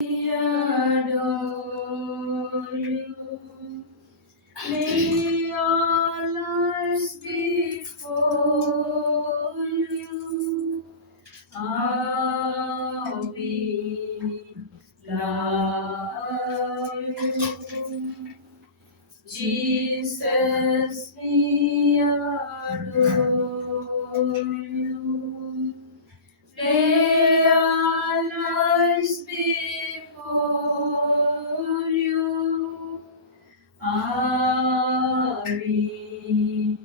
adore you. Lay our lives before you. How we love you. Jesus, we adore you. Lay our lives before you. We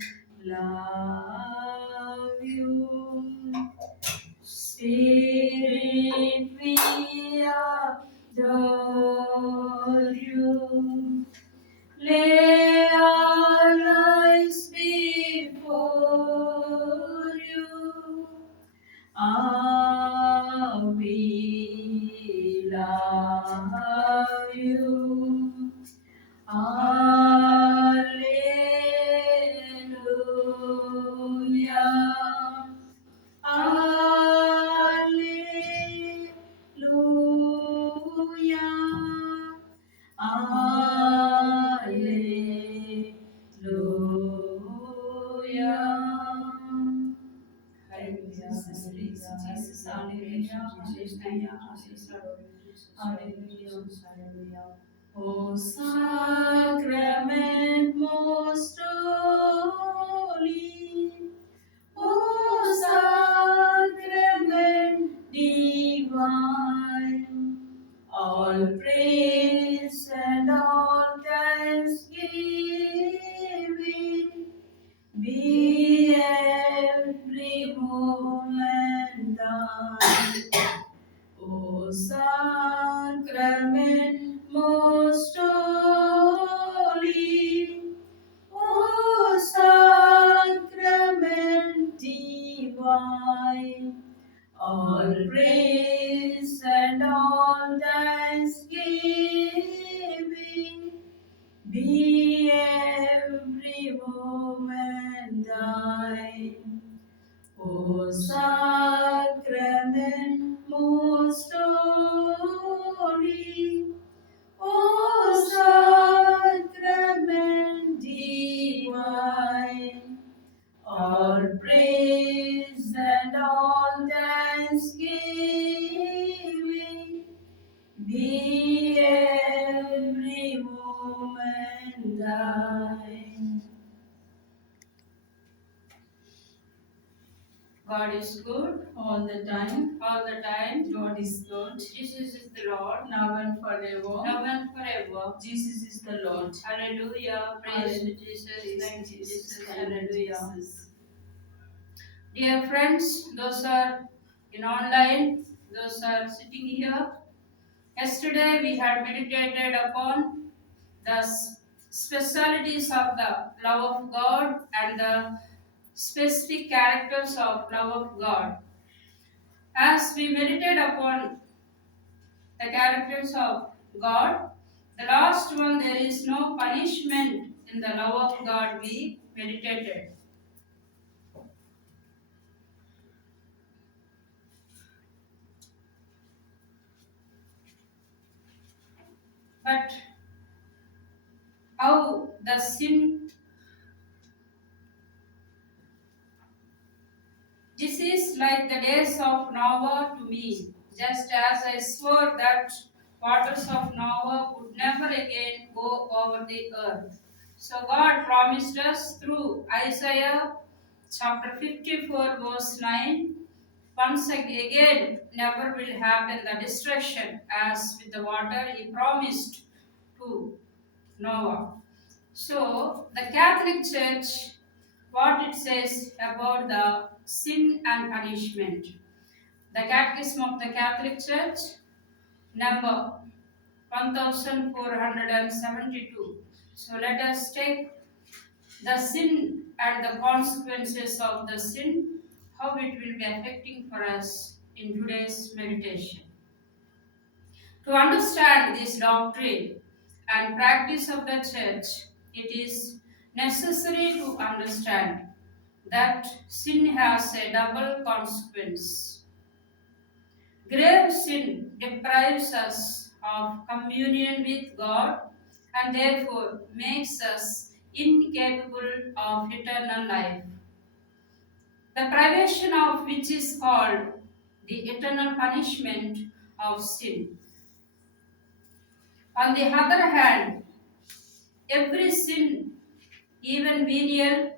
love you. Spirit, we adore you. Lay our lives before you. We love you. Alleluia. Alleluia. Alleluia. Jesus, please, Jesus, hallelujah, hallelujah, hallelujah. O sacrament most holy, O sacrament divine, all praise and all thanksgiving be every moment thine. O sacrament most holy, O sacrament divine, all praise and all thanksgiving be every moment thine. O sacrament most holy, O sacrament divine, all praise and all thanksgiving be every moment thine. God is good all the time. All the time. God is good. Jesus is the Lord. Now and forever. Now and forever. Jesus is the Lord. Hallelujah. Praise to Jesus. Thank you, Jesus. Hallelujah. Jesus. Dear friends, those are in online, those are sitting here. Yesterday we had meditated upon the specialities of the love of God and the specific characters of love of God. As we meditate upon the characters of God, the last one, there is no punishment in the love of God, we meditated. But how the sin, this is like the days of Noah to me, just as I swore that waters of Noah would never again go over the earth. So God promised us through Isaiah chapter 54 verse 9, once again never will happen the destruction as with the water he promised to Noah. So the Catholic Church, what it says about the sin and punishment. The Catechism of the Catholic Church, number 1472. So let us take the sin and the consequences of the sin, how it will be affecting for us in today's meditation. To understand this doctrine and practice of the Church, it is necessary to understand that sin has a double consequence. Grave sin deprives us of communion with God and therefore makes us incapable of eternal life. The privation of which is called the eternal punishment of sin. On the other hand, every sin, even venial,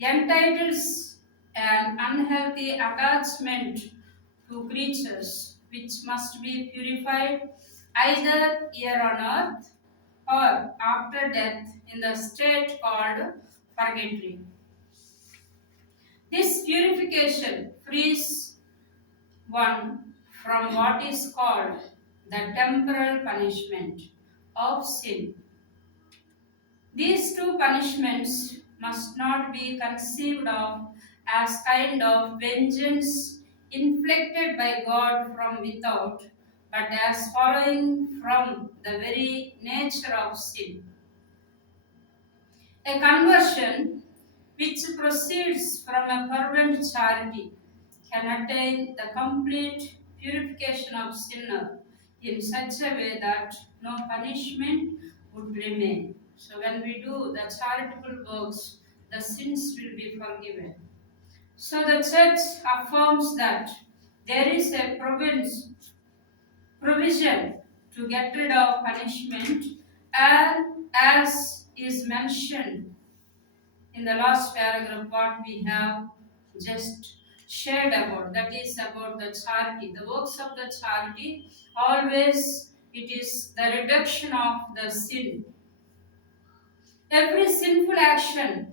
entitles an unhealthy attachment to creatures which must be purified either here on earth or after death in the state called purgatory. This purification frees one from what is called the temporal punishment of sin. These two punishments must not be conceived of as kind of vengeance inflicted by God from without, but as following from the very nature of sin. A conversion which proceeds from a fervent charity can attain the complete purification of sinner in such a way that no punishment would remain. So when we do the charitable works, the sins will be forgiven. So the church affirms that there is a provision to get rid of punishment, and as is mentioned in the last paragraph what we have just shared about, that is about the charity, the works of the charity. Always it is the reduction of the sin. Every sinful action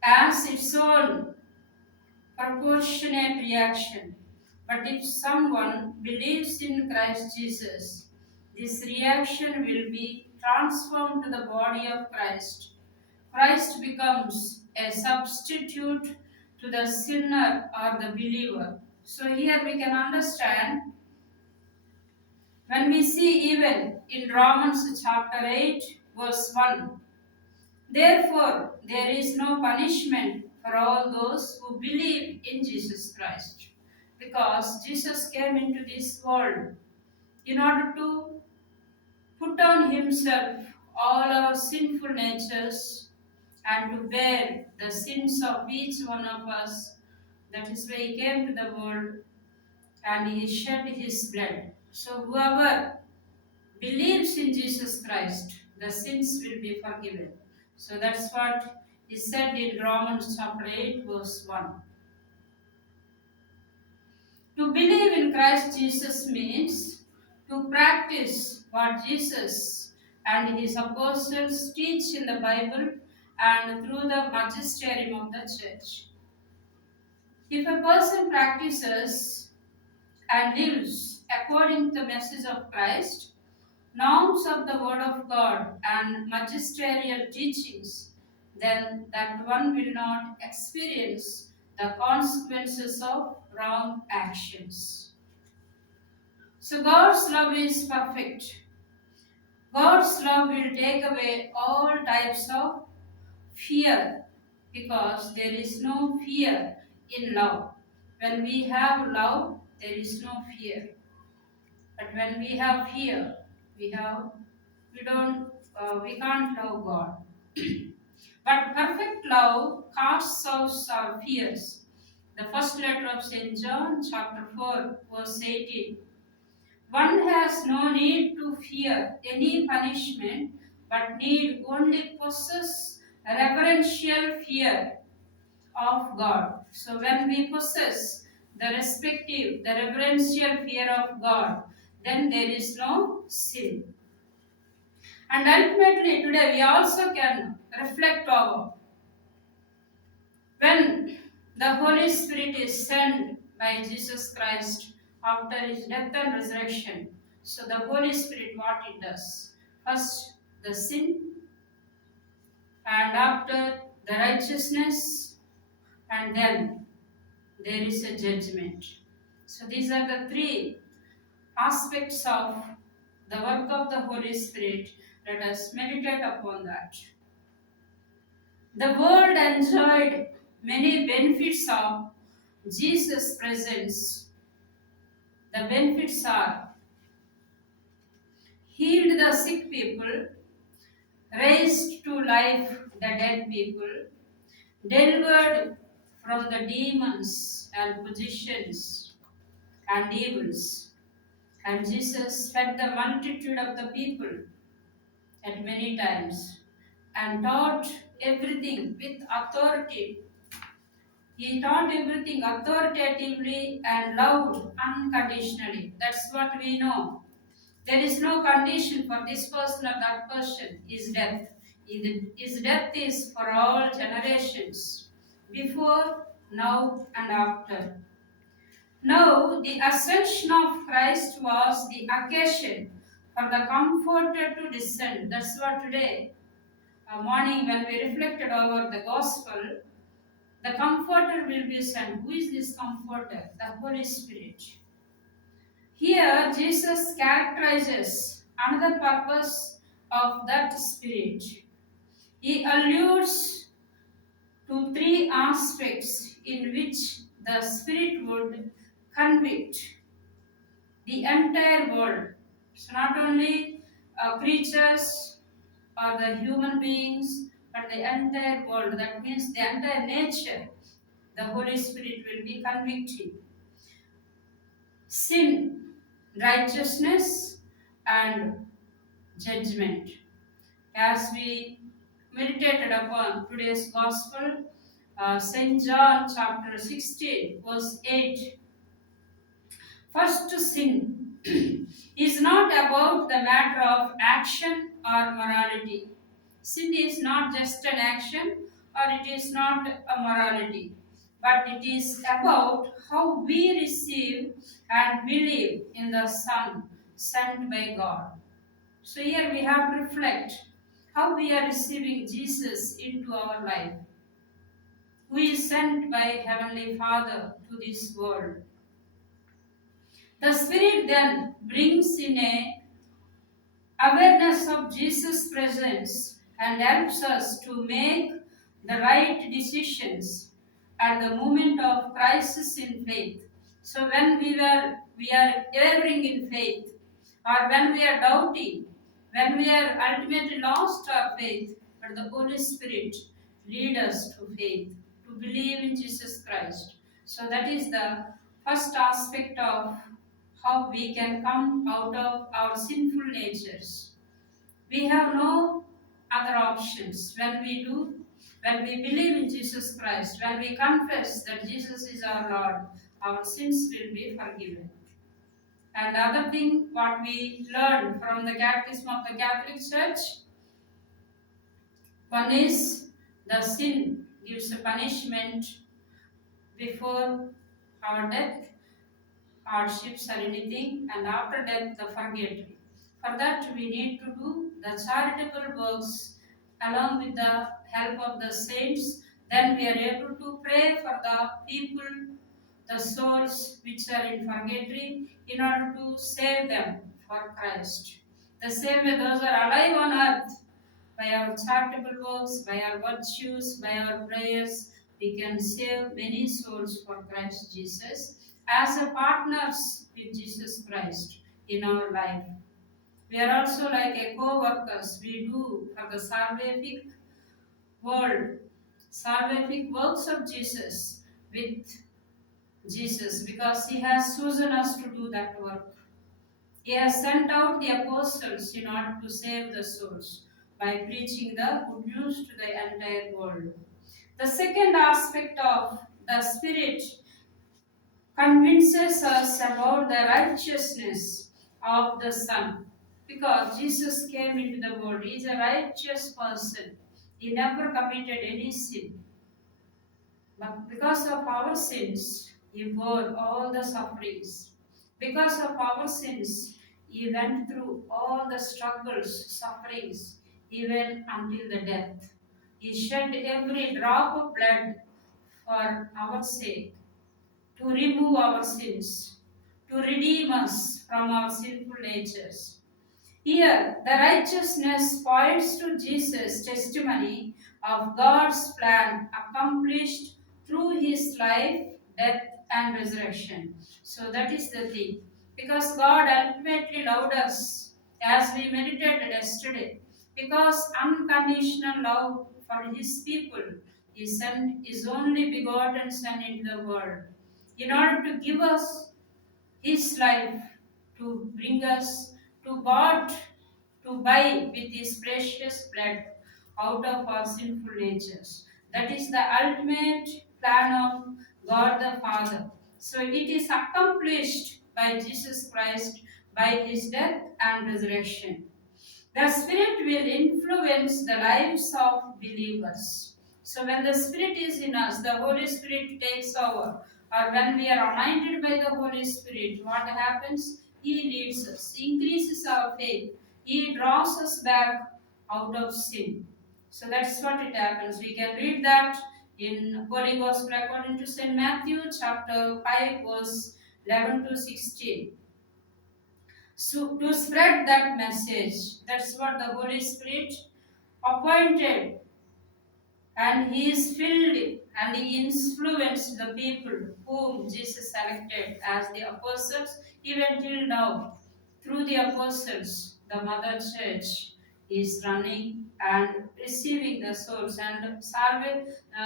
has its own proportionate reaction, but if someone believes in Christ Jesus, this reaction will be transformed to the body of Christ. Christ becomes a substitute to the sinner or the believer. So here we can understand when we see even in Romans chapter 8 verse 1. Therefore, there is no punishment for all those who believe in Jesus Christ, because Jesus came into this world in order to put on himself all our sinful natures and to bear the sins of each one of us. That is why he came to the world and he shed his blood. So whoever believes in Jesus Christ, the sins will be forgiven. So that's what is said in Romans chapter 8 verse 1. To believe in Christ Jesus means to practice what Jesus and his apostles teach in the Bible and through the magisterium of the church. If a person practices and lives according to the message of Christ, norms of the Word of God and magisterial teachings, then that one will not experience the consequences of wrong actions. So God's love is perfect. God's love will take away all types of fear, because there is no fear in love. When we have love, there is no fear. But when we have fear, we can't love God. But perfect love casts out our fears. The first letter of St. John, chapter 4, verse 18. One has no need to fear any punishment, but need only possess a reverential fear of God. So when we possess the reverential fear of God, then there is no sin. And ultimately today we also can reflect over when the Holy Spirit is sent by Jesus Christ after his death and resurrection. So the Holy Spirit, what it does? First the sin, and after the righteousness, and then there is a judgment. So these are the three aspects of the work of the Holy Spirit. Let us meditate upon that. The world enjoyed many benefits of Jesus' presence, the benefits are healed the sick people, raised to life the dead people, delivered from the demons and possessions and evils. And Jesus fed the multitude of the people at many times and taught everything with authority. He taught everything authoritatively and loved unconditionally. That's what we know. There is no condition for this person or that person. His death. His death is for all generations, before, now, and after. Now, the ascension of Christ was the occasion for the Comforter to descend. That's what today, morning, when we reflected over the Gospel, the Comforter will be sent. Who is this Comforter? The Holy Spirit. Here, Jesus characterizes another purpose of that Spirit. He alludes to three aspects in which the Spirit would convict the entire world. So, not only creatures or the human beings, but the entire world. That means the entire nature. The Holy Spirit will be convicting sin, righteousness, and judgment. As we meditated upon today's Gospel, St. John chapter 16, verse 8. First, sin is not about the matter of action or morality. Sin is not just an action or it is not a morality, but it is about how we receive and believe in the Son sent by God. So here we have to reflect how we are receiving Jesus into our life, who is sent by Heavenly Father to this world. The Spirit then brings in a awareness of Jesus' presence and helps us to make the right decisions at the moment of crisis in faith. So when we are erring in faith, or when we are doubting, when we are ultimately lost our faith, but the Holy Spirit lead us to faith, to believe in Jesus Christ. So that is the first aspect of how we can come out of our sinful natures. We have no other options. When we believe in Jesus Christ, when we confess that Jesus is our Lord, our sins will be forgiven. And the other thing, what we learn from the Catechism of the Catholic Church, one is the sin gives a punishment before our death, hardships or anything, and after death, the purgatory. For that, we need to do the charitable works along with the help of the saints. Then we are able to pray for the people, the souls which are in purgatory, in order to save them for Christ. The same way, those are alive on earth, by our charitable works, by our virtues, by our prayers, we can save many souls for Christ Jesus as a partners with Jesus Christ in our life. We are also like a co-workers. We do for the salvific world, salvific works of Jesus with Jesus, because He has chosen us to do that work. He has sent out the apostles in order to save the souls by preaching the good news to the entire world. The second aspect of the Spirit convinces us about the righteousness of the Son. Because Jesus came into the world, He is a righteous person. He never committed any sin. But because of our sins, He bore all the sufferings. Because of our sins, He went through all the struggles, sufferings, even until the death. He shed every drop of blood for our sake, to remove our sins, to redeem us from our sinful natures. Here, the righteousness points to Jesus' testimony of God's plan accomplished through His life, death, and resurrection. So that is the thing. Because God ultimately loved us, as we meditated yesterday. Because unconditional love for His people, He sent His only begotten Son into the world in order to give us His life, to bring us to God, to buy with His precious blood out of our sinful natures. That is the ultimate plan of God the Father. So it is accomplished by Jesus Christ by His death and resurrection. The Spirit will influence the lives of believers. So when the Spirit is in us, the Holy Spirit takes over. Or when we are anointed by the Holy Spirit, what happens? He leads us, He increases our faith, He draws us back out of sin. So that's what it happens. We can read that in Holy Gospel according to St. Matthew chapter 5 verse 11 to 16. So to spread that message, that's what the Holy Spirit appointed, and He is filled and He influenced the people whom Jesus selected as the apostles even till now. Through the apostles, the Mother Church is running and receiving the souls and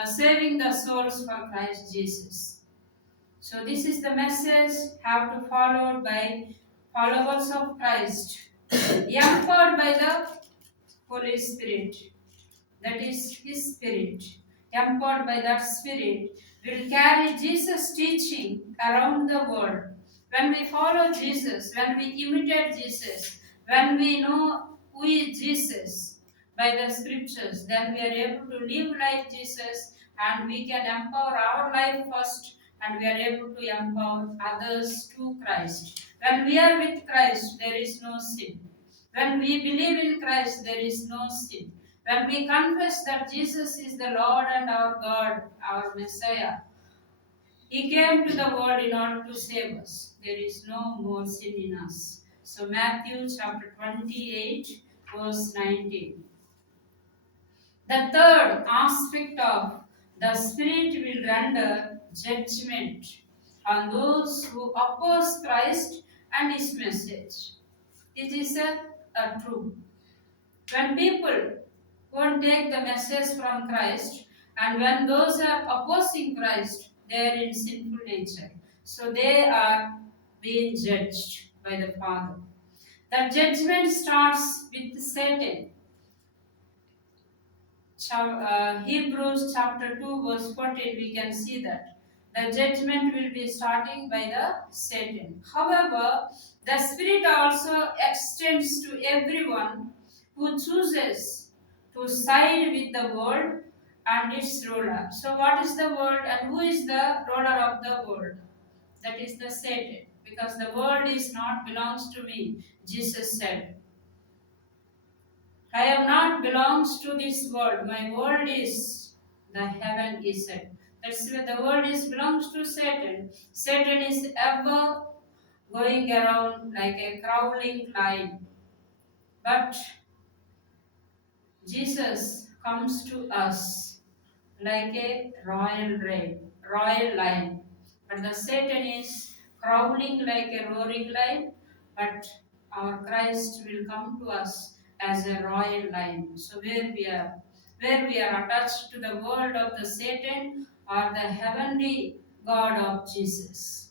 saving the souls for Christ Jesus. So this is the message have to follow by followers of Christ, empowered by the Holy Spirit. That is His Spirit. Empowered by that Spirit, will carry Jesus' teaching around the world. When we follow Jesus, when we imitate Jesus, when we know who is Jesus by the scriptures, then we are able to live like Jesus and we can empower our life first and we are able to empower others to Christ. When we are with Christ, there is no sin. When we believe in Christ, there is no sin. When we confess that Jesus is the Lord and our God, our Messiah, He came to the world in order to save us. There is no more sin in us. So, Matthew chapter 28, verse 19. The third aspect of the Spirit will render judgment on those who oppose Christ and His message. This is a truth. When people won't take the message from Christ, and when those are opposing Christ, they are in sinful nature. So they are being judged by the Father. The judgment starts with Satan. Hebrews chapter 2 verse 14, we can see that. The judgment will be starting by the Satan. However, the Spirit also extends to everyone who chooses to side with the world and its ruler. So what is the world and who is the ruler of the world? That is the Satan. Because the world is not belongs to me, Jesus said. I am not belongs to this world. My world is the heaven, he said. That's where the world is belongs to Satan. Satan is ever going around like a crawling lion. But Jesus comes to us like a royal lion. But the Satan is crawling like a roaring lion, but our Christ will come to us as a royal lion. So where we are attached to the world of the Satan or the heavenly God of Jesus.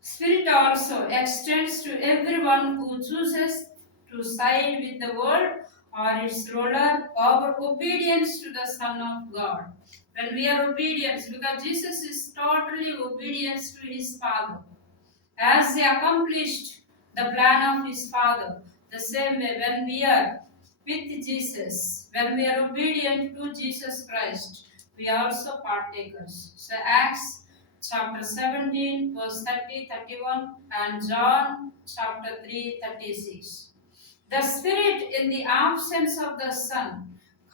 Spirit also extends to everyone who chooses to side with the world or its ruler or obedience to the Son of God. When we are obedient, because Jesus is totally obedience to His Father. As He accomplished the plan of His Father, the same way when we are with Jesus, when we are obedient to Jesus Christ, we are also partakers. So Acts chapter 17, verse 30, 31, and John chapter 3, 36. The Spirit, in the absence of the Son,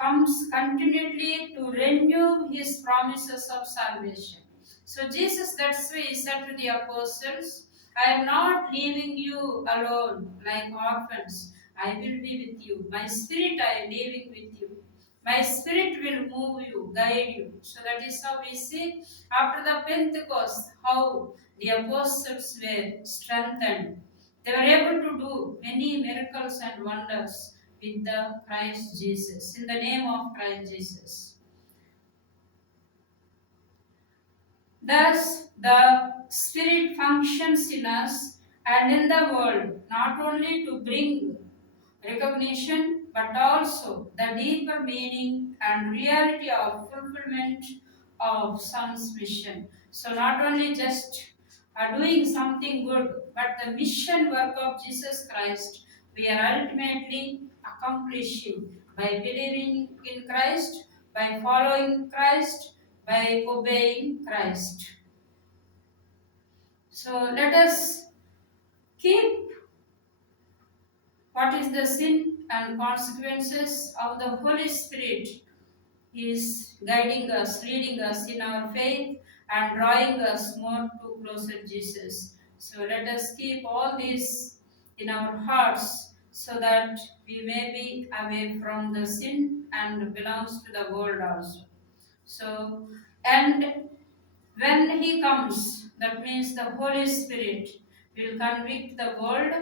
comes continually to renew His promises of salvation. So Jesus, that's why He said to the apostles, I am not leaving you alone like orphans. I will be with you. My Spirit I am leaving with you. My spirit will move you, guide you. So that is how we see after the Pentecost how the apostles were strengthened. They were able to do many miracles and wonders with the Christ Jesus, in the name of Christ Jesus. Thus, the Spirit functions in us and in the world, not only to bring recognition but also the deeper meaning and reality of fulfillment of Son's mission. So, not only just doing something good, but the mission work of Jesus Christ we are ultimately accomplishing by believing in Christ, by following Christ, by obeying Christ. So let us keep what is the sin and consequences of the Holy Spirit is guiding us, leading us in our faith and drawing us more to closer Jesus. So let us keep all this in our hearts so that we may be away from the sin and belongs to the world also. So, and when He comes, that means the Holy Spirit will convict the world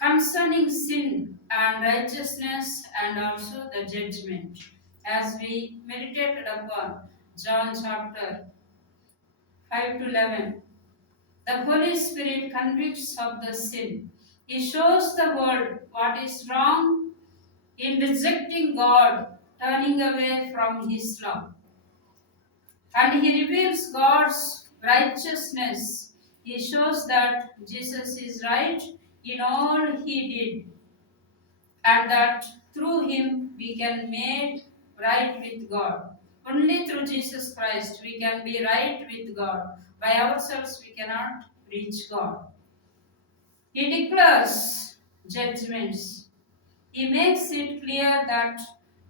concerning sin and righteousness and also the judgment. As we meditated upon John chapter 5 to 11, the Holy Spirit convicts of the sin. He shows the world what is wrong in rejecting God, turning away from His love. And He reveals God's righteousness. He shows that Jesus is right in all He did, and that through Him we can make right with God. Only through Jesus Christ we can be right with God. By ourselves we cannot reach God. He declares judgments. He makes it clear that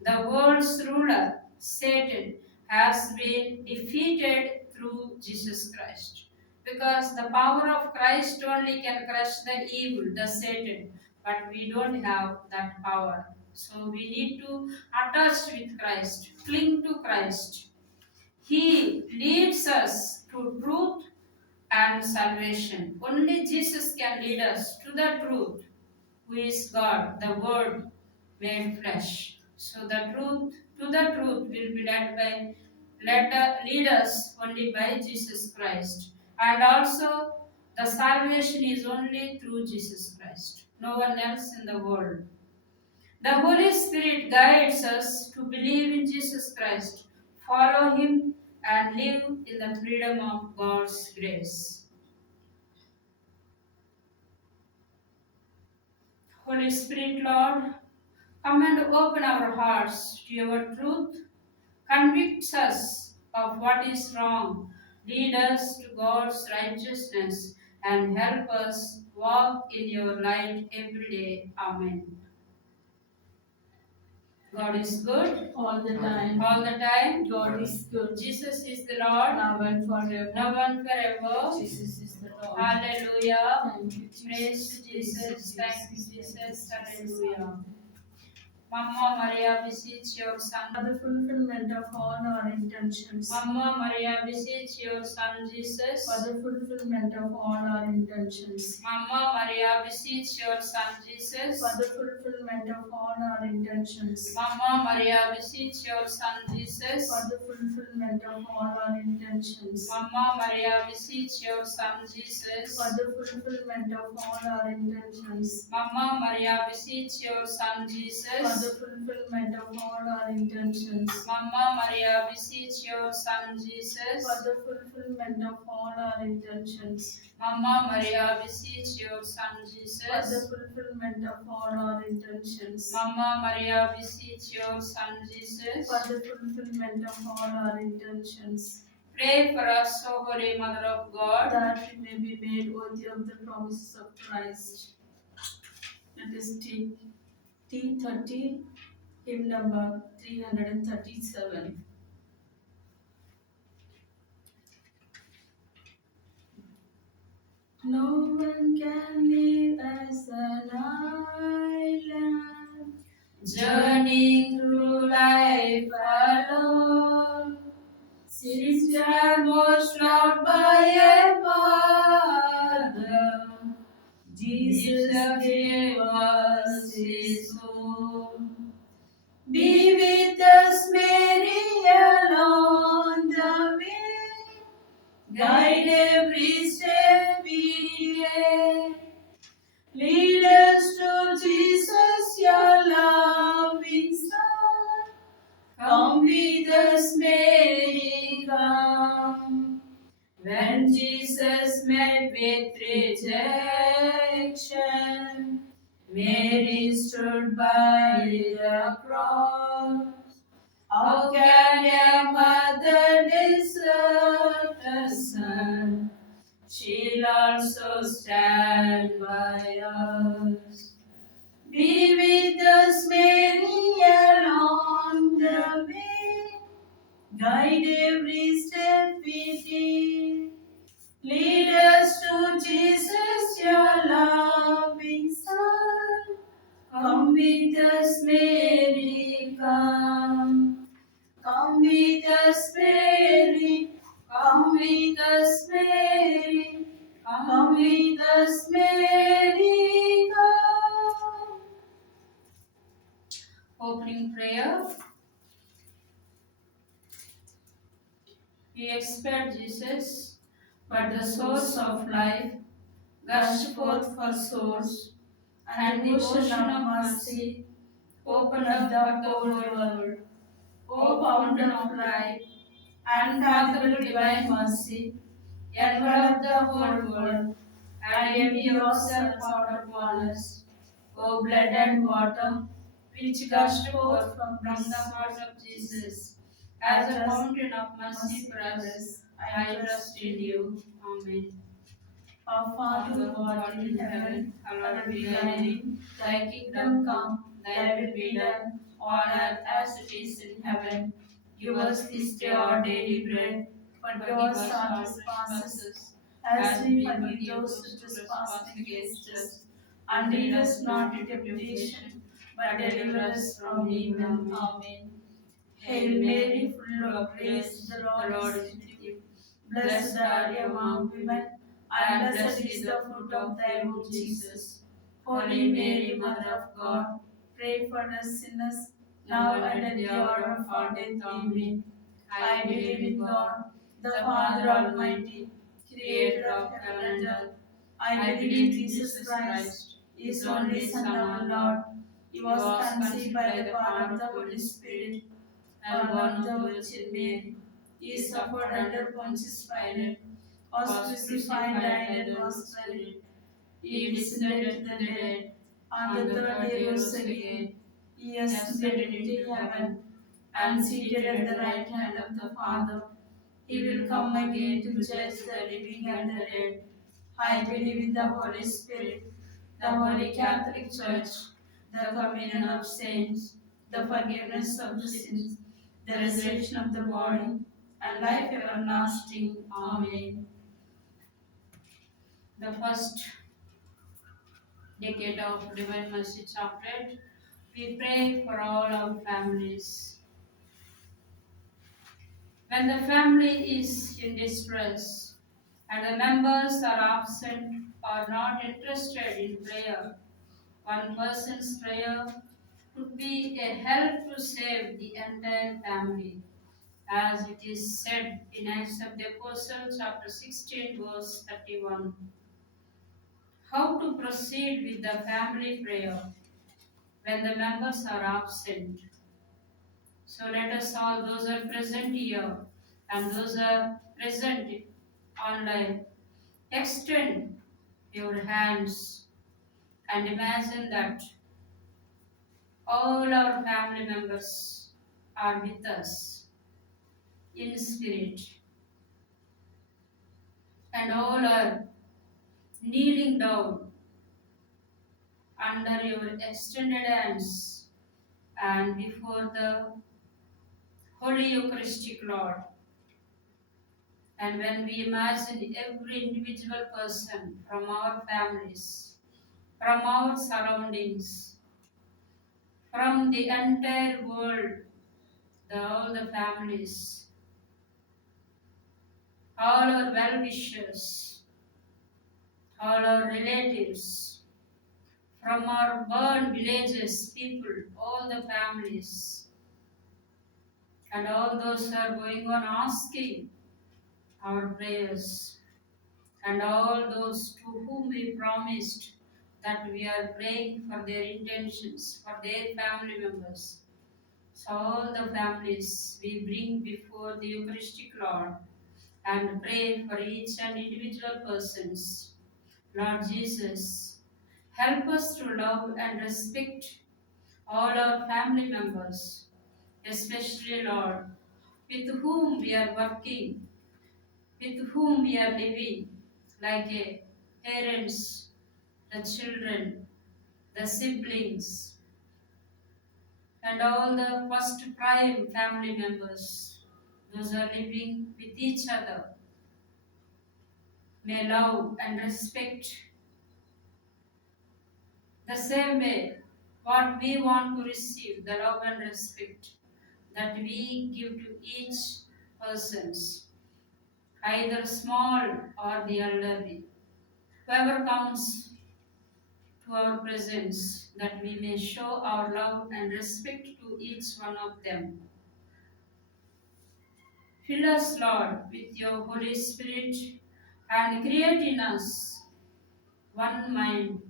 the world's ruler, Satan, has been defeated through Jesus Christ. Because the power of Christ only can crush the evil, the Satan, but we don't have that power. So we need to attach with Christ, cling to Christ. He leads us to truth and salvation. Only Jesus can lead us to the truth, who is God, the Word made flesh. So the truth to the truth will be lead us only by Jesus Christ. And also the salvation is only through Jesus Christ. No one else in the world. The Holy Spirit guides us to believe in Jesus Christ, follow Him, and live in the freedom of God's grace. Holy Spirit, Lord, come and open our hearts to your truth, convict us of what is wrong, lead us to God's righteousness, and help us walk in your light every day. Amen. God is good all the time. All the time. God is good. Jesus is the Lord. Now and forever. Now and forever. Jesus is the Lord. Hallelujah. Thank you, Jesus. Praise to Jesus. Thank you, Jesus. Hallelujah. Amen. Mama Maria, beseech your Son. For the fulfillment of all our intentions. Mama Maria, beseech your Son Jesus. For the fulfillment of all our intentions. Mama Maria, beseech your Son Jesus. For the fulfillment of all our intentions. Mama Maria, beseech your Son Jesus. For the fulfillment of all our intentions. Mama Maria, beseech your Son Jesus. For the fulfillment of all our intentions. Mama Maria, beseech your Son Jesus. For the fulfillment of all our intentions. Mama Maria, beseech your Son Jesus. For the fulfillment of all our intentions. Mama Maria, beseech your Son Jesus. For the fulfillment of all our intentions. Mama Maria, beseech your Son Jesus. For the fulfillment of all our intentions. Pray for us, O Holy Mother of God, that we may be made worthy of the promises of Christ. Let us take T30, hymn number 337. No one can live as an island journeying through life alone. Since we are most loved by a Father, Jesus gave us His own. Be with us, Mary, along the way. Guide every step we take. Lead us to Jesus, your loving Son. Come with us, Mary, come. When Jesus met with rejection, Mary stood by the cross. How can a mother desert her son? She'll also stand by us. Be with us, Mary, along the way. Guide every step we take. Lead us to Jesus, your loving Son. Come with us, Mary, come. Come with us, Mary. Come with us, Mary. Come with us, Mary, come. Opening prayer. We expect Jesus, but the source of life, gushed forth for souls, and the ocean of mercy opened up for the whole world. O fountain of life, unfathomable divine mercy, envelop the whole world, and empty yourself out upon us. O blood and water, which gushed forth from the heart of Jesus, as a fountain of mercy for us, I trust in you. Amen. Our Father who art in heaven, hallowed be thy name. Thy kingdom come, thy will be done, on earth as it is in heaven. Give us this day our daily bread. Forgive us our trespasses, as we forgive those who trespass against us. And lead us not into temptation, but deliver us from evil. Amen. Hail Mary, full of grace, the Lord is with you. Blessed are you among women, and blessed is the fruit of thy womb, Jesus. Holy Mary, Mother of God, pray for us sinners, now and at the hour of our death. Amen. I believe in God, the Father Almighty, creator of heaven and earth. I believe in Jesus Christ, his only Son, our Lord. He was conceived by the power of the Holy Spirit, and born of the Virgin Mary. He suffered under Pontius Pilate, was crucified, died, and was buried. He descended to the dead. On the third day rose again. He ascended into heaven, and seated at the right hand of the Father. He will come again to judge the living and the dead. I believe in the Holy Spirit, the Holy Catholic Church, the communion of saints, the forgiveness of the sins, the resurrection of the body, and life everlasting. Amen. The first decade of Divine Mercy Chaplet, we pray for all our families. When the family is in distress and the members are absent or not interested in prayer, one person's prayer could be a help to save the entire family. As it is said in Acts of the Apostles, chapter 16, verse 31. How to proceed with the family prayer when the members are absent. So let us all, those are present here and those are present online, extend your hands and imagine that all our family members are with us in spirit and all are kneeling down under your extended hands and before the Holy Eucharistic Lord. And when we imagine every individual person from our families, from our surroundings, from the entire world, all the families, all our well-wishers, all our relatives, from our born villages, people, all the families, and all those who are going on asking our prayers, and all those to whom we promised that we are praying for their intentions, for their family members. So all the families we bring before the Eucharistic Lord and pray for each and individual persons. Lord Jesus, help us to love and respect all our family members, especially, Lord, with whom we are working, with whom we are living, like a parents, the children, the siblings, and all the first prime family members, those who are living with each other, may love and respect the same way what we want to receive, the love and respect that we give to each persons, either small or the elderly. Whoever comes to our presence, that we may show our love and respect to each one of them. Fill us, Lord, with your Holy Spirit and create in us one mind,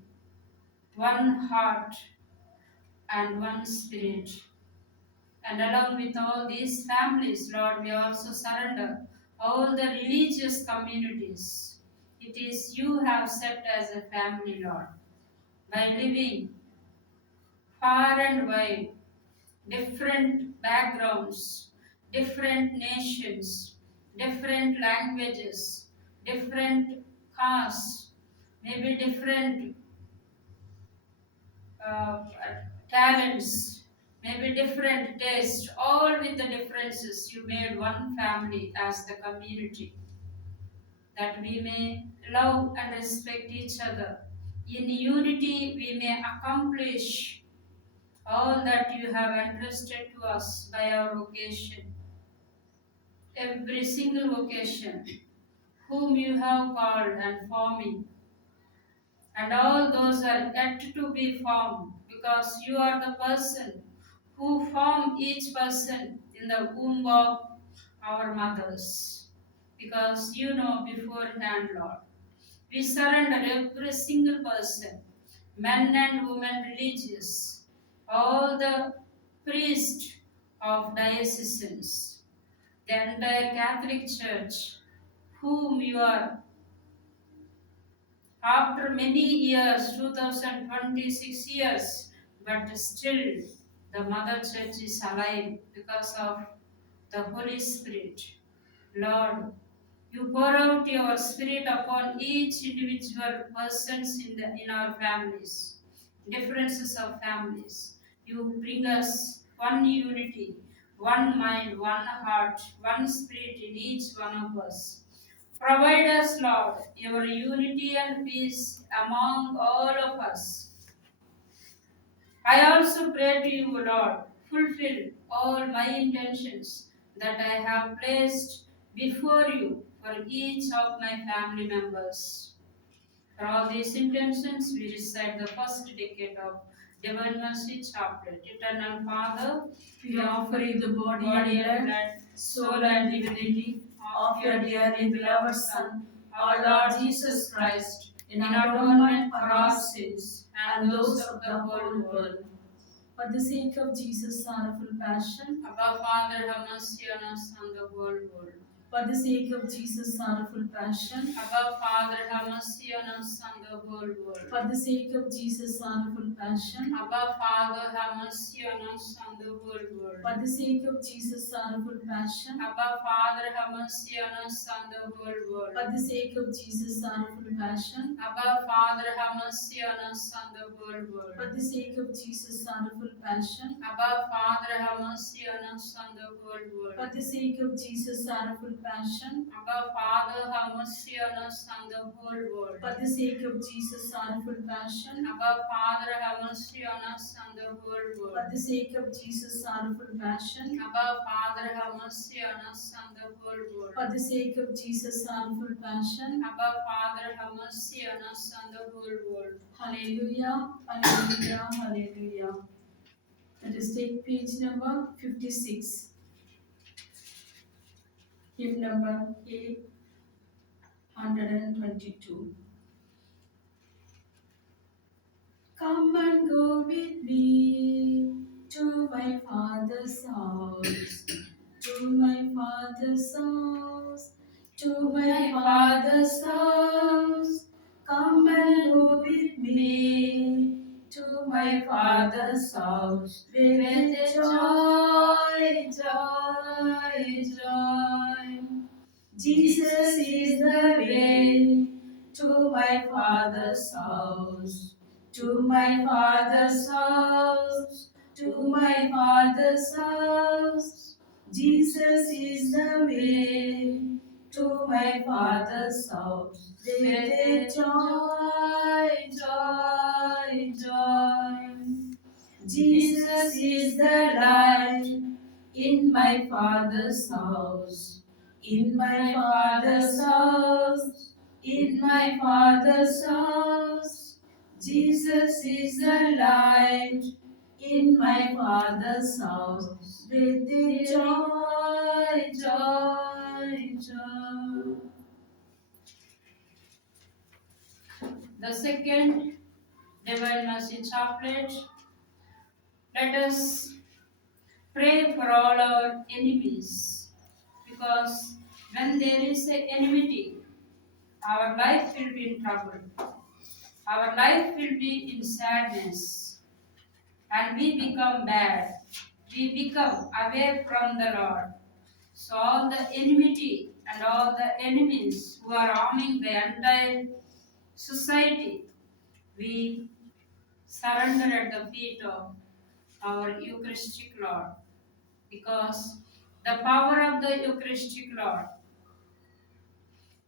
one heart, and one spirit. And along with all these families, Lord, we also surrender all the religious communities. It is you have set as a family, Lord, by living far and wide, different backgrounds, different nations, different languages, different castes, maybe different uh, talents, maybe different tastes, all with the differences. You made one family as the community, that we may love and respect each other. In unity, we may accomplish all that you have entrusted to us by our vocation. Every single vocation, whom you have called and forming, and all those are yet to be formed, because you are the person who formed each person in the womb of our mothers, because you know beforehand, Lord. We surrender every single person, men and women religious, all the priests of dioceses, the entire Catholic Church, whom you are, after many years, 2026 years, but still the Mother Church is alive because of the Holy Spirit. Lord, you pour out your Spirit upon each individual persons in our families, differences of families. You bring us one unity, one mind, one heart, one spirit in each one of us. Provide us, Lord, your unity and peace among all of us. I also pray to you, Lord, fulfill all my intentions that I have placed before you for each of my family members. For all these intentions, we recite the first decade of Divine Mercy Chaplet. Eternal Father, We offer you the body and blood, soul and divinity of your dearly beloved Son, our Lord Jesus Christ, in atonement for our sins and those of the whole world. For the sake of Jesus' sorrowful passion, Abba Father, have mercy on us and the whole world. for the sake of Jesus' sorrowful passion, Abba Father, have mercy on us and the whole world. for the sake of Jesus' sorrowful passion, Abba Father, have mercy on us and the whole world. for the sake of Jesus' sorrowful passion, Abba Father, have mercy on us and the whole world. for the sake of Jesus' sorrowful passion, Abba Father, have mercy on us and the whole world. for the sake of Jesus' sorrowful passion, Abba Father, have mercy on us and the whole world. for the sake of Jesus' sorrowful passion. Our Father, have mercy on us and the whole world. For the sake of Jesus' sorrowful passion. Our Father, have mercy on us and the whole world. For the sake of Jesus' sorrowful passion. Our Father, have mercy on us and the whole world. For the sake of Jesus' sorrowful passion. Our Father, have mercy on us and the whole world. Hallelujah, hallelujah, hallelujah. Let us take page number 56. Hymn number 822. Come and go with me to my Father's house, to my Father's house, to my Father's house. Come and go with me to my Father's house, with joy, joy, joy. Jesus is the way to my Father's house. To my Father's house, to my Father's house. Jesus is the way to my Father's house. With joy, joy, joy. Jesus is the light in my Father's house. In my Father's house. In my Father's house. Jesus is the light in my Father's house. With joy, joy, joy. The second Divine Mercy Chaplet. Let us pray for all our enemies, because when there is an enmity, our life will be in trouble. Our life will be in sadness, and we become bad. We become away from the Lord. So all the enmity and all the enemies who are harming the entire society, we surrender at the feet of our Eucharistic Lord, because the power of the Eucharistic Lord,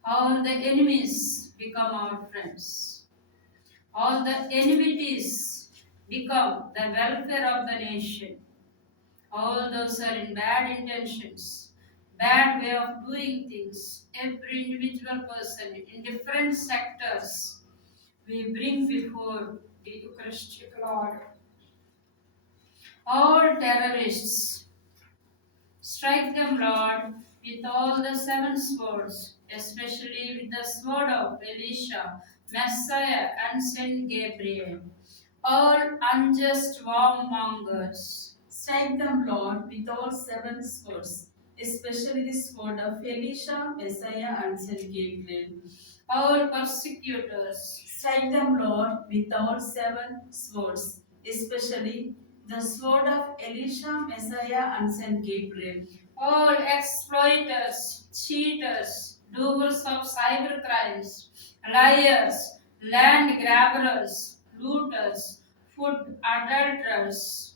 all the enemies become our friends. All the enmities become the welfare of the nation. All those are in bad intentions, bad way of doing things. Every individual person in different sectors, we bring before the Eucharistic Lord. All terrorists, strike them, Lord, with all the seven swords, especially with the sword of Elisha, Messiah, and Saint Gabriel. All unjust warmongers, strike them, Lord, with all seven swords, especially the sword of Elisha, Messiah, and Saint Gabriel. All persecutors, strike them, Lord, with all seven swords, especially the sword of Elisha, Messiah, and Saint Gabriel. All exploiters, cheaters, doers of cyber crimes, liars, land grabbers, looters, food adulterers.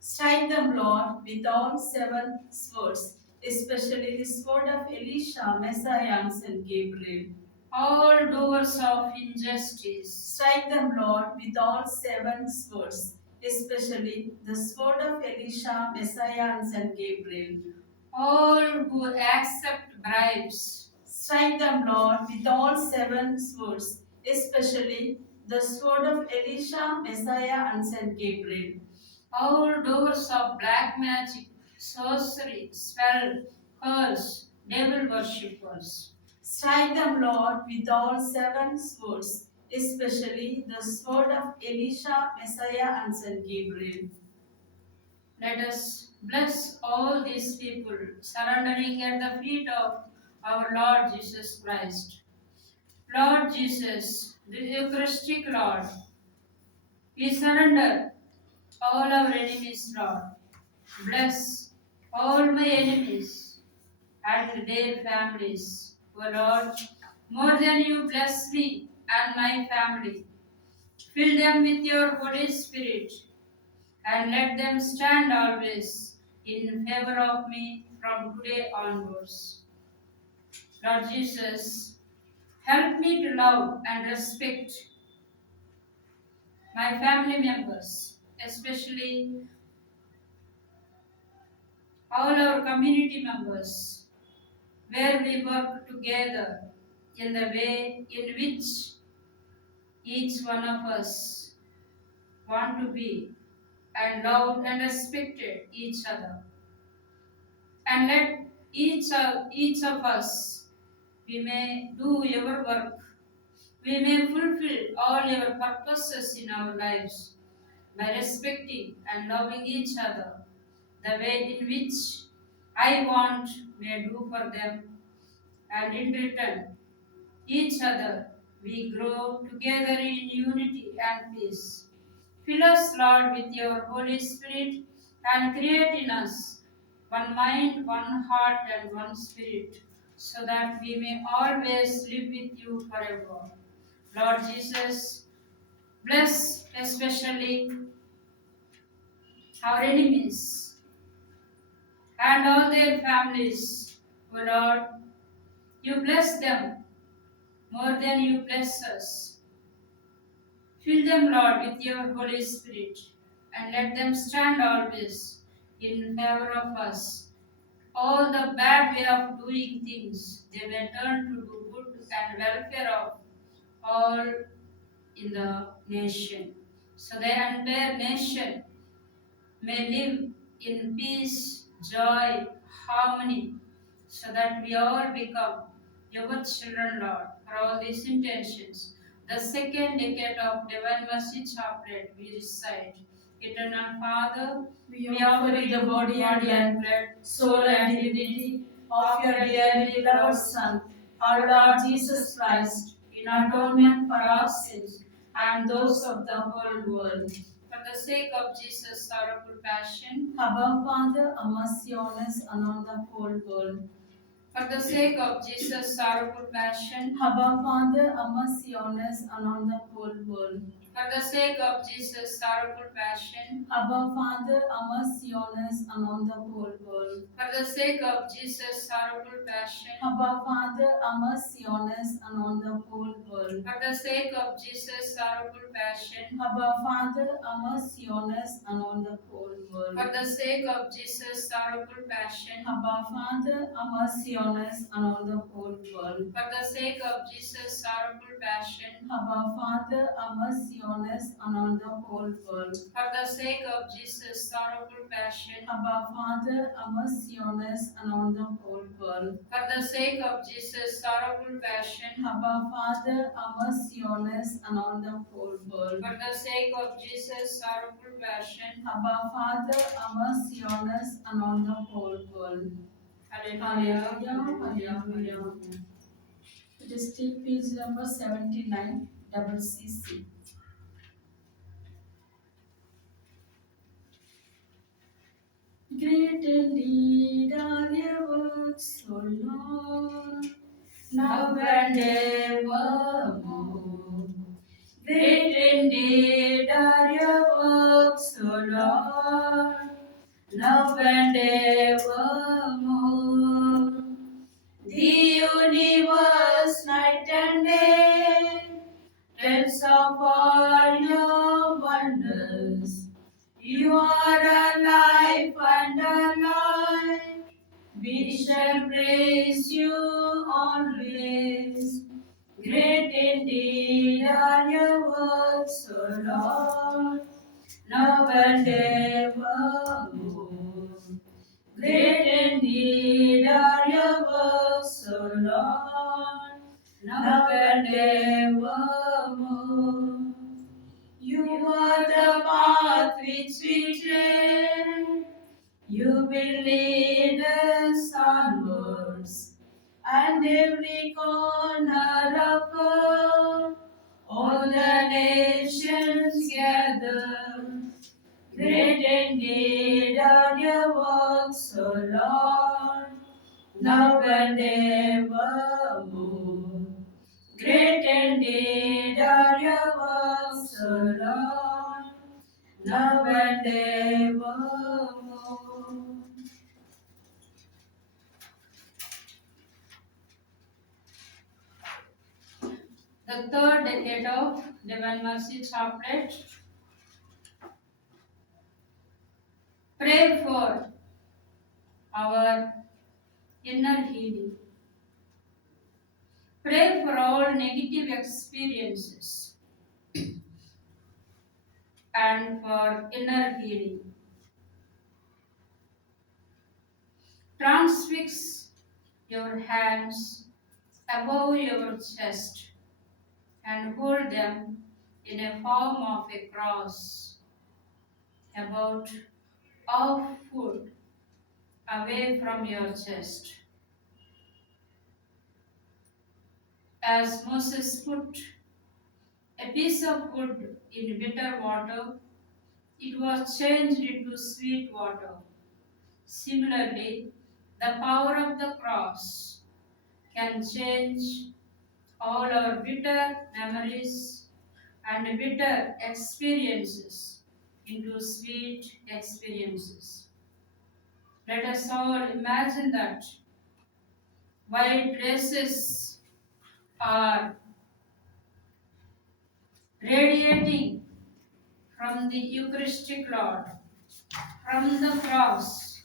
Strike them, Lord, with all seven swords, especially the sword of Elisha, Messiah, and Saint Gabriel. All doers of injustice, strike them, Lord, with all seven swords, especially the sword of Elisha, Messiah, and Saint Gabriel. All who accept bribes, strike them, Lord, with all seven swords, especially the sword of Elisha, Messiah, and Saint Gabriel. All doers of black magic, sorcery, spell, curse, devil worshippers. Strike them, Lord, with all seven swords, especially the sword of Elisha, Messiah, and Saint Gabriel. Let us bless all these people, surrendering at the feet of our Lord Jesus Christ. Lord Jesus, the Eucharistic Lord, we surrender all our enemies, Lord. Bless all my enemies and their families. O Lord, more than you bless me and my family, fill them with your Holy Spirit, and let them stand always in favor of me from today onwards. Lord Jesus, help me to love and respect my family members, especially all our community members, where we work together in the way in which each one of us want to be and love and respected each other. And let each of us, we may do your work, we may fulfill all your purposes in our lives by respecting and loving each other the way in which I want may do for them, and in return, each other we grow together in unity and peace. Fill us, Lord, with your Holy Spirit and create in us one mind, one heart, and one spirit, so that we may always live with you forever. Lord Jesus, bless especially our enemies and all their families. O Lord, you bless them more than you bless us. Fill them, Lord, with your Holy Spirit, and let them stand always in favor of us. All the bad way of doing things, they may turn to do good and welfare of all in the nation. So the entire nation may live in peace, joy, harmony, so that we all become your children, Lord, for all these intentions. The second decade of Divine Mercy Chaplet we recite. Eternal Father, we offer you the body and blood, soul and divinity of your dearly beloved Son, our Lord Jesus Christ, in atonement for our sins and those of the whole world. For the sake of Jesus' sorrowful passion, Abba Father, have mercy on us and on the whole world. For the sake of Jesus' sorrowful passion, Abba Father, have mercy on us and on the whole world. For the sake of Jesus' sorrowful passion, Abba Father, have mercy on us and on the whole world. For the sake of Jesus' sorrowful passion, Abba Father, have mercy on us and on the whole world. For the sake of Jesus' sorrowful passion, Abba Father, have mercy on us and on the whole world. For the sake of Jesus' sorrowful passion, Abba Father, have mercy on us and on the whole world. For the sake of Jesus' sorrowful passion, Abba Father, have mercy on us and on the whole world. For the sake of Jesus' sorrowful passion, Abba Father, have mercy on us and on the whole world. For the sake of Jesus' sorrowful passion, Abba Father, have mercy on us and on the whole world. For the sake of Jesus' sorrowful passion, Abba Father, have mercy on us and on the whole world. Hallelujah, Hallelujah, hallelujah. It is still page number 79, double CC. Great indeed are your works, O Lord, now and evermore. Great indeed are your works, O Lord, now and evermore. The universe, night and day, tells of all your wonders. You are a life and a light. We shall praise you always. Great indeed are your works, O Lord, now and evermore. Great indeed are your works, O Lord, now and evermore. You are the path which we tread. You will lead us onwards, and every corner of earth, all the nations gather. Great indeed are your works, O Lord, now and evermore. Great indeed are your works, O Lord, now and evermore. The third decade of Divine Mercy Chaplet. Pray for our inner healing. Pray for all negative experiences and for inner healing. Transfix your hands above your chest and hold them in a form of a cross, about half foot away from your chest. As Moses put a piece of wood in bitter water, it was changed into sweet water. Similarly, the power of the cross can change all our bitter memories and bitter experiences into sweet experiences. Let us all imagine that white dresses are radiating from the Eucharistic Lord, from the cross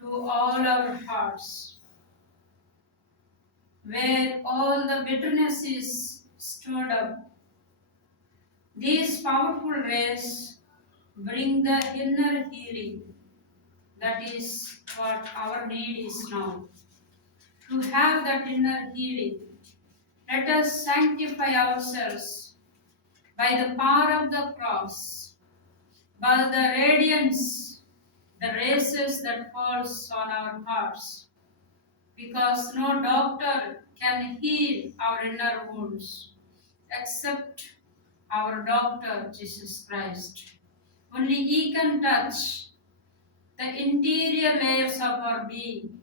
to all our hearts, where all the bitterness is stored up. These powerful rays bring the inner healing. That is what our need is now. To have that inner healing, let us sanctify ourselves by the power of the cross, by the radiance, the races that falls on our hearts, because no doctor can heal our inner wounds except our doctor, Jesus Christ. Only He can touch the interior layers of our being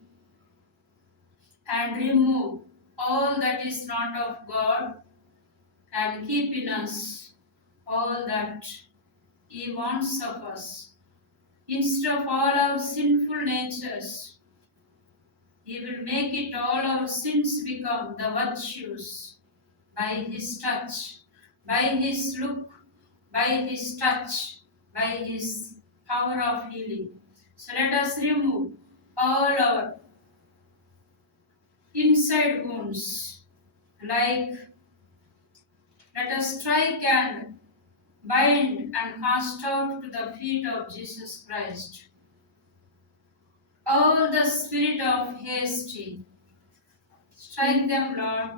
and remove all that is not of God and keep in us all that He wants of us. Instead of all our sinful natures, He will make it all our sins become the virtues by His touch, by His look, by His touch, by His power of healing. So let us remove all our inside wounds, like let us strike and bind and cast out to the feet of Jesus Christ all the spirit of hasty. Strike them, Lord.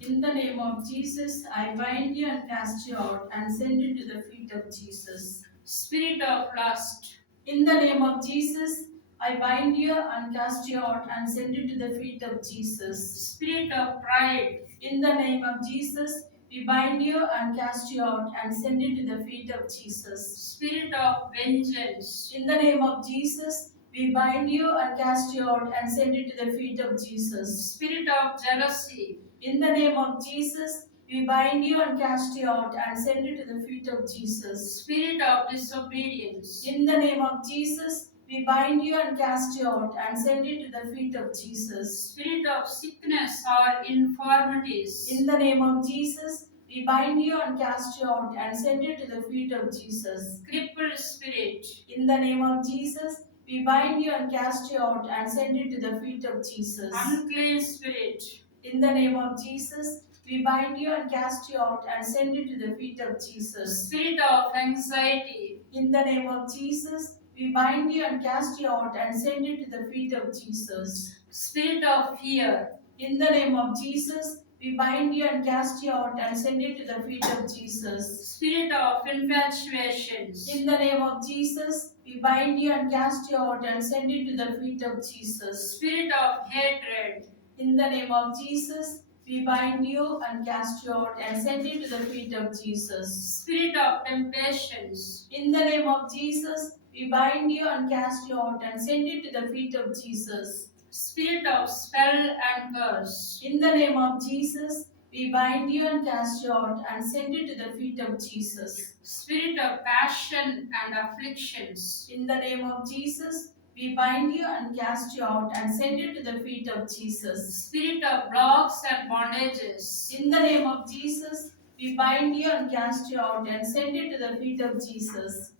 In the name of Jesus, I bind you and cast you out and send you to the feet of Jesus. Spirit of lust. In the name of Jesus, I bind you and cast you out and send you to the feet of Jesus. Spirit of pride. In the name of Jesus, we bind you and cast you out and send you to the feet of Jesus. Spirit of vengeance. In the name of Jesus, we bind you and cast you out and send you to the feet of Jesus. Spirit of jealousy. In the name of Jesus, we bind you and cast you out and send you to the feet of Jesus. Spirit of disobedience. In the name of Jesus, we bind you and cast you out and send you to the feet of Jesus. Spirit of sickness or infirmities. In the name of Jesus, we bind you and cast you out and send you to the feet of Jesus. Crippled spirit. In the name of Jesus, we bind you and cast you out and send you to the feet of Jesus. Unclean spirit. In the name of Jesus, we bind you and cast you out and send you to the feet of Jesus. Spirit of anxiety. In the name of Jesus, we bind you and cast you out and send you to the feet of Jesus. Spirit of fear. In the name of Jesus, we bind you and cast you out and send you to the feet of Jesus. Spirit of infatuations. In the name of Jesus, we bind you and cast you out and send you to the feet of Jesus. Spirit of hatred. In the name of Jesus, we bind you and cast you out and send you to the feet of Jesus. Spirit of temptations. In the name of Jesus, we bind you and cast you out and send you to the feet of Jesus. Spirit of spell and curse. In the name of Jesus, we bind you and cast you out and send you to the feet of Jesus. Spirit of passion and afflictions. In the name of Jesus, we bind you and cast you out and send you to the feet of Jesus. Spirit of blocks and bondages, In the name of Jesus, we bind you and cast you out and send you to the feet of Jesus.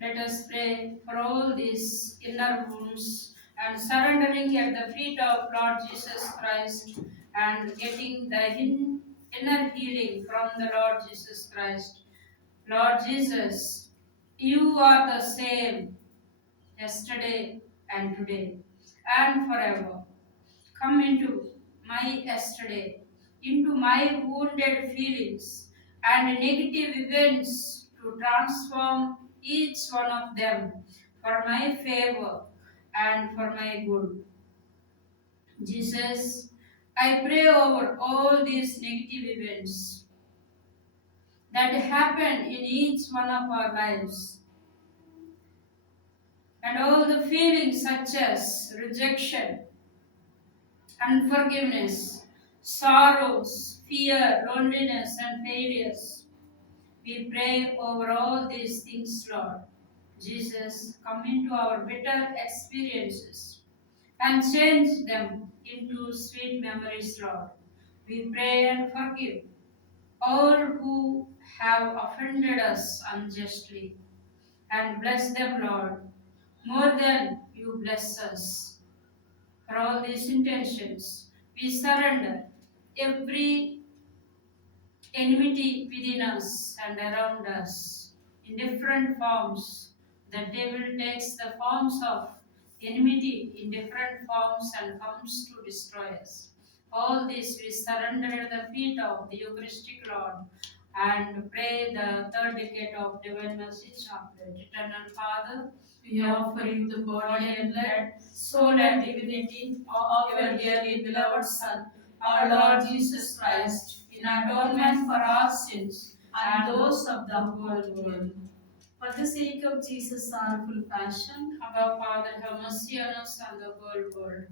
let us pray for all these inner wounds and surrendering at the feet of Lord Jesus Christ and getting the inner healing from the Lord Jesus Christ. Lord Jesus, you are the same yesterday and today and forever. Come into my yesterday, into my wounded feelings and negative events to transform each one of them for my favor and for my good. Jesus, I pray over all these negative events that happen in each one of our lives and all the feelings such as rejection, unforgiveness, sorrows, fear, loneliness, and failures. We pray over all these things, Lord. Jesus, come into our bitter experiences and change them into sweet memories, Lord. We pray and forgive all who have offended us unjustly and bless them, Lord, more than you bless us. For all these intentions, we surrender every enmity within us and around us in different forms. The devil takes the forms of enmity in different forms and comes to destroy us. All this we surrender at the feet of the Eucharistic Lord and pray the third decade of Divine Mercy Chaplet. Eternal Father, we offer you the body and blood, soul and divinity of your dearly beloved Son, our Lord Jesus Christ, in atonement for our sins and those of the whole world. For the sake of Jesus' sorrowful passion, our Father, have mercy on us and the whole world.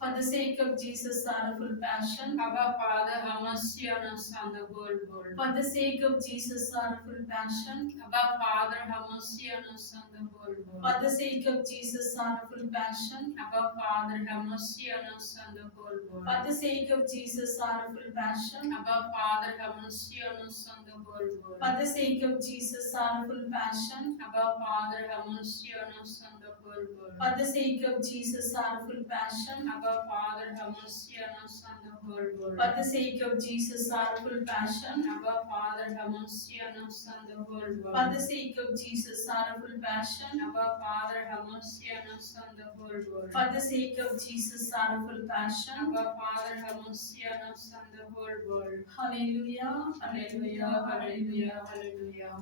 For the sake of Jesus' sorrowful passion, our Father, have mercy on us and the whole world. For the sake of Jesus' sorrowful passion, our Father, have mercy on us and the whole world. For the sake of Jesus' sorrowful passion, our Father, have mercy on us and the whole world. For the sake of Jesus' sorrowful passion, our Father, have mercy on us and the whole world. For the sake of Jesus' sorrowful passion, our Father, have mercy on us and the whole world. For the sake of Jesus' sorrowful passion, our Father, have mercy on us and the whole world. For the sake of Jesus' sorrowful passion, our Father, have mercy on us and the whole world. For the sake of Jesus' sorrowful passion, our Father, have mercy on us and the whole world. For the sake of Jesus' sorrowful passion, our Father, have mercy on us and the whole world. Hallelujah, Hallelujah, hallelujah, hallelujah.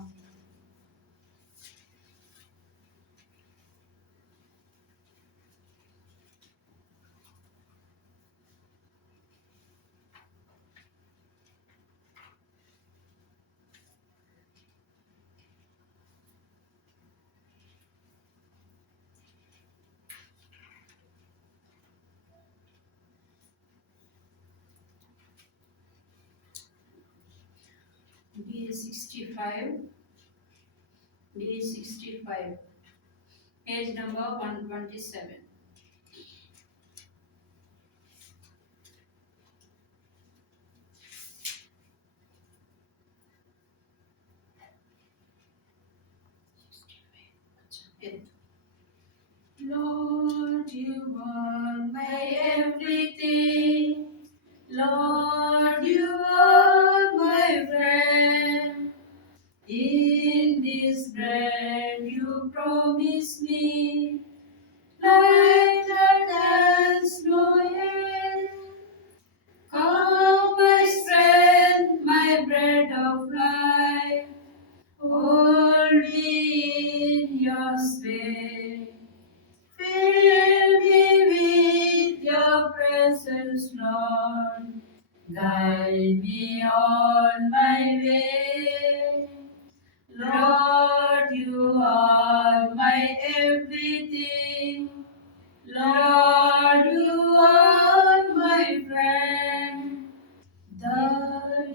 Day 65, Day 65, page number 127. Lord, you are my everything. Lord, you are my friend. In this bread you promise me life that has no end. Come, my strength, my bread of life. Hold me in your spirit. Fill me with your presence, Lord. Guide me on my way. Lord, you are my everything. Lord, you are my friend.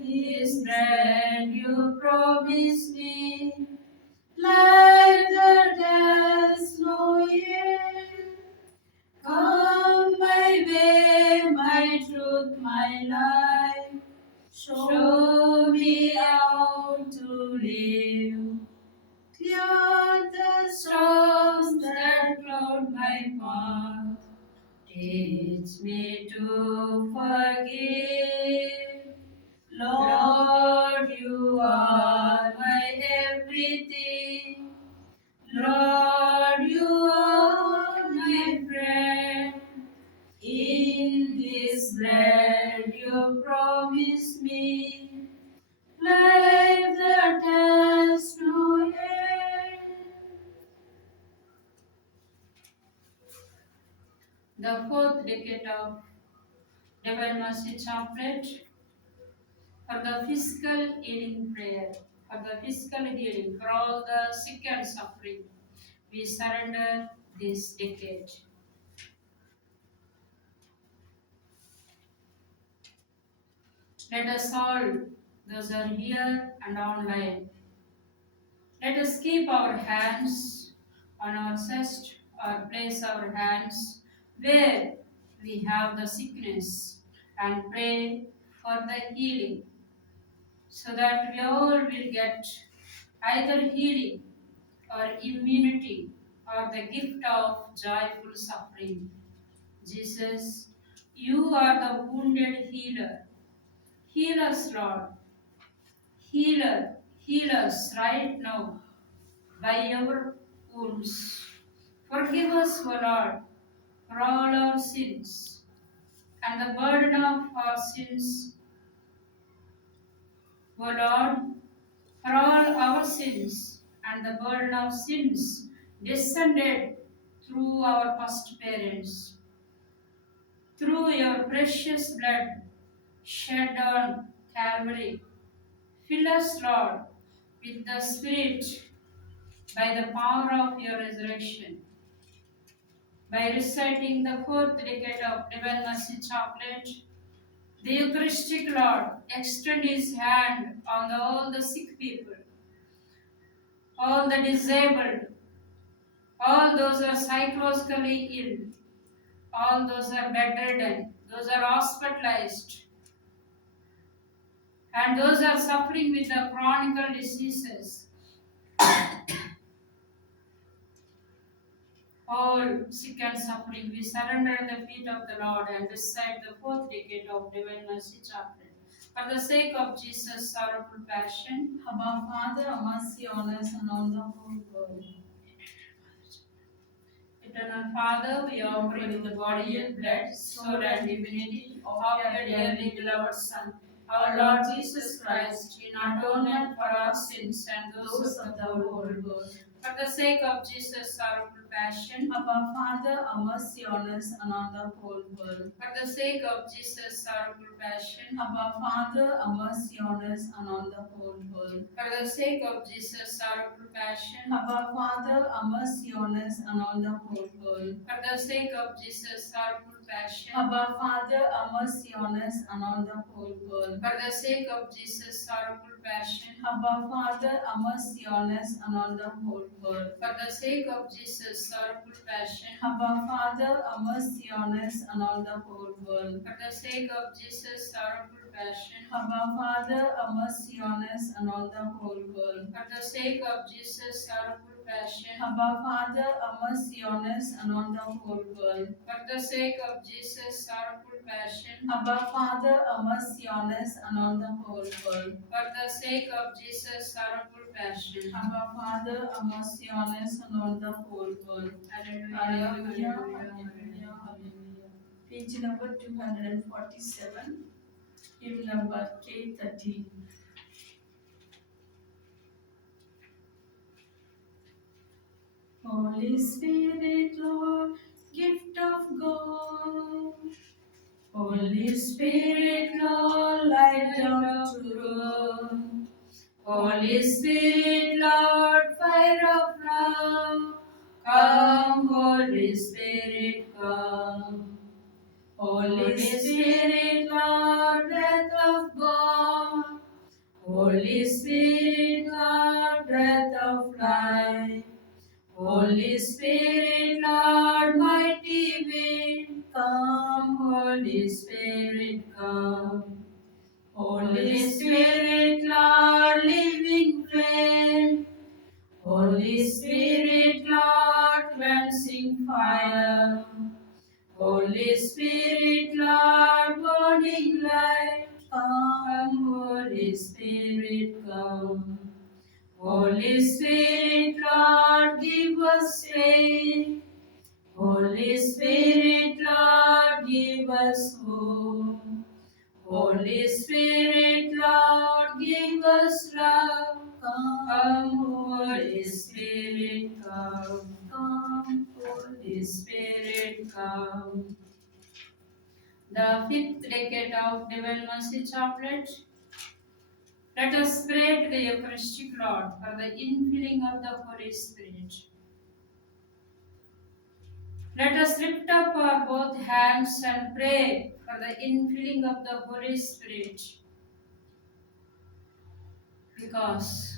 This bread you promised me, life that has no of Divine Mercy Chaplet for the physical healing prayer, for the physical healing, for all the sick and suffering. We surrender this decade. Let us all, those are here and online, let us keep our hands on our chest or place our hands where we have the sickness and pray for the healing so that we all will get either healing or immunity or the gift of joyful suffering. Jesus, you are the wounded healer. Heal us, Lord. Healer, heal us right now by your wounds. Forgive us, O Lord, for all our sins and the burden of our sins, O Lord, for all our sins and the burden of sins descended through our first parents, through your precious blood shed on Calvary. Fill us, Lord, with the Spirit by the power of your resurrection. By reciting the fourth decade of Divine Mercy Chaplet, the Eucharistic Lord extend his hand on all the sick people, all the disabled, all those who are psychologically ill, all those who are bedridden, those who are hospitalized, and those who are suffering with the chronic diseases. All sick and suffering, we surrender at the feet of the Lord and recite the fourth decade of Divine Mercy Chaplet. For the sake of Jesus' sorrowful passion, Abba Father, have mercy on us and on the whole world. Eternal Father, we offer you the body and blood, soul and divinity of your dearly beloved Son, our Lord Jesus Christ, in atonement for our sins and those of the whole world. For the sake of Jesus' sorrowful passion, Abba Father, have mercy on us and on the whole world. for the sake of Jesus' sorrowful passion, Abba Father, have mercy on us and on the whole world. for the sake of Jesus' sorrowful passion, Abba Father, have mercy on us and on the whole world. for the sake of Jesus' sorrowful passion, Abba Father, have mercy on us and on the whole world. for the sake of Jesus' sorrowful passion, Abba Father, have mercy on us and on the whole world. for the sake of Jesus' sorrowful passion, Abba Father, have mercy on us and on the whole world. for the sake of Jesus' sorrowful passion, Abba Father, have mercy on us and on the whole world. for the sake of Jesus' sorrowful passion, Abba Father, have mercy on us and on the whole world. for the sake of Jesus' sorrowful passion, Abba Father, have mercy on us and on the whole world. for the sake of Jesus' sorrowful passion. Abba Father, have mercy on us and on the whole world. Hallelujah, Hallelujah, hallelujah, hallelujah, hallelujah. Page number 247, hymn number K13. Holy Spirit, Lord, gift of God. Holy Spirit, Lord, light of truth. Holy Spirit, Lord, fire of love. Come, Holy Spirit, come. Holy Spirit, Lord, breath of God. Holy Spirit, Lord, breath of life. Holy Spirit, Lord, mighty wind, come. Holy Spirit, come. Holy Spirit, Lord, living flame. Holy Spirit, Lord, cleansing fire. Holy Spirit, Lord, burning light, come. Holy Spirit, come. Holy Spirit, Lord, give us faith. Holy Spirit, Lord, give us hope. Holy Spirit, Lord, give us love. Come, Holy Spirit, come. Come, Holy Spirit, come. the fifth decade of Divine Mercy Chaplet. Let us pray to the Eucharistic Lord for the infilling of the Holy Spirit. Let us lift up our both hands and pray for the infilling of the Holy Spirit, because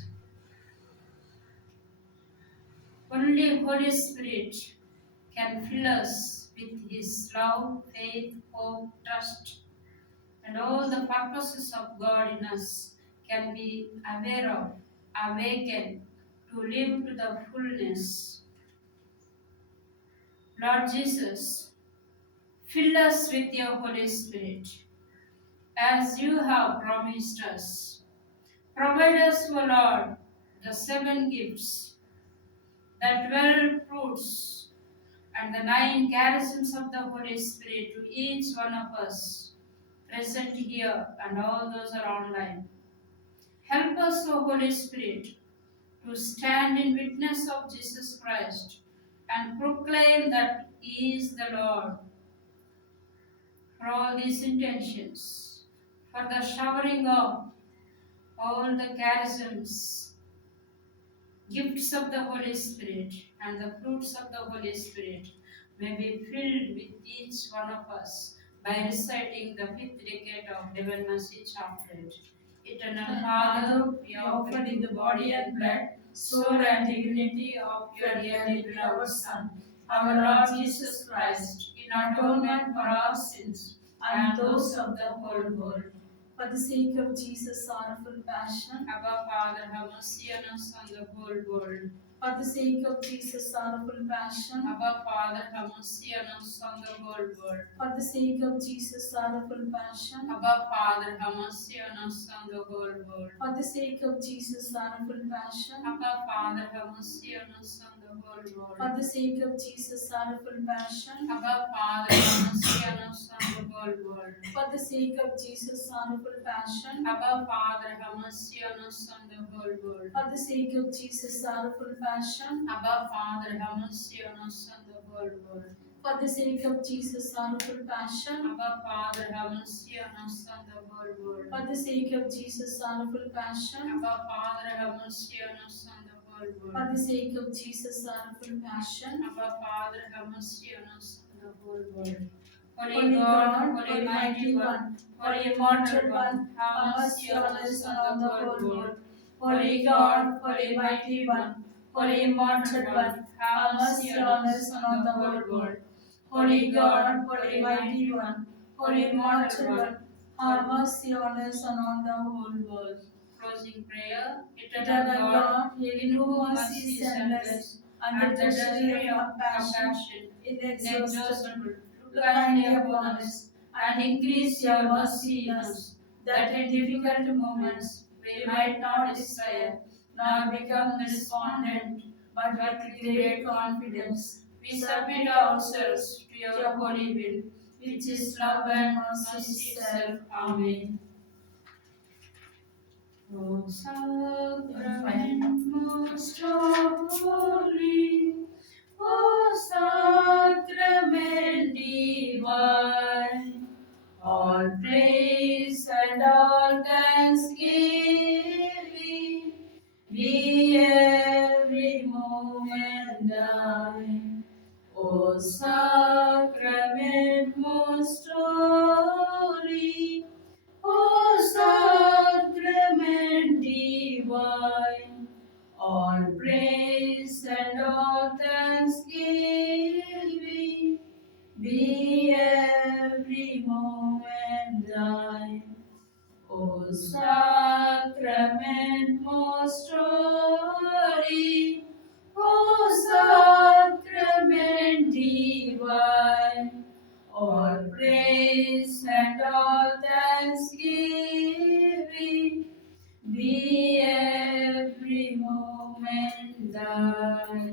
only Holy Spirit can fill us with His love, faith, hope, trust, and all the purposes of God in us can be aware of, awakened to live to the fullness. Lord Jesus, fill us with your Holy Spirit, as you have promised us. Provide us, O Lord, the 7 gifts, the 12 fruits, and the 9 charisms of the Holy Spirit to each one of us present here and all those are online. Help us, O Holy Spirit, to stand in witness of Jesus Christ and proclaim that He is the Lord. For all these intentions, for the showering of all the charisms, gifts of the Holy Spirit, and the fruits of the Holy Spirit may be filled with each one of us by reciting the 5th decade of Divine Mercy Chaplet. Eternal Father, we offer in the body and blood, soul and divinity of your dearly beloved Son, our Lord Jesus Christ, in atonement for our sins and those of the whole world. For the sake of Jesus' sorrowful passion, Abba Father, have mercy on us and the whole world. for the sake of Jesus' sorrowful passion, Abba Father, have mercy on us and the whole world. for the sake of Jesus' sorrowful passion, Abba Father, have mercy on us and the whole world. for the sake of Jesus' sorrowful passion, Abba Father, have mercy on us and the whole world. for the sake of Jesus' sorrowful passion, Abba Father, have mercy on us and the whole world. for the sake of Jesus' sorrowful passion, Abba Father, have mercy on us and the whole world. for the sake of Jesus' sorrowful passion, Abba Father, have mercy on us and the whole world. for the sake of Jesus' sorrowful passion, Abba Father, have mercy on us and the whole world. for the sake of Jesus' sorrowful passion, Abba Father, have mercy on us and the whole for world. the sake of Jesus' sorrowful passion, Abba Father, have mercy on us and the whole world. Holy God, Holy Mighty One, Holy Immortal One, have mercy on us and on the whole world. Holy God, Holy Mighty One, Holy Immortal One, have mercy on us and on the whole world. Holy God, Holy Mighty One, Holy Immortal One, have mercy on us and on the whole world. Closing prayer. Eternal God, in whom mercy is endless, and the treasury of compassion inexhaustible, look kindly upon us, and increase your mercy in us, that in difficult moments we might not despair, nor become despondent, but with great confidence we submit ourselves to your holy will, which is love and mercy itself. Amen. O sacrament most holy, O sacrament divine, all praise and all thanksgiving be every moment thine. O sacrament most holy, O sacrament divine, all praise and all thanksgiving be every moment thine. O sacrament most holy, O sacrament divine, all praise and all thanksgiving be every moment thine.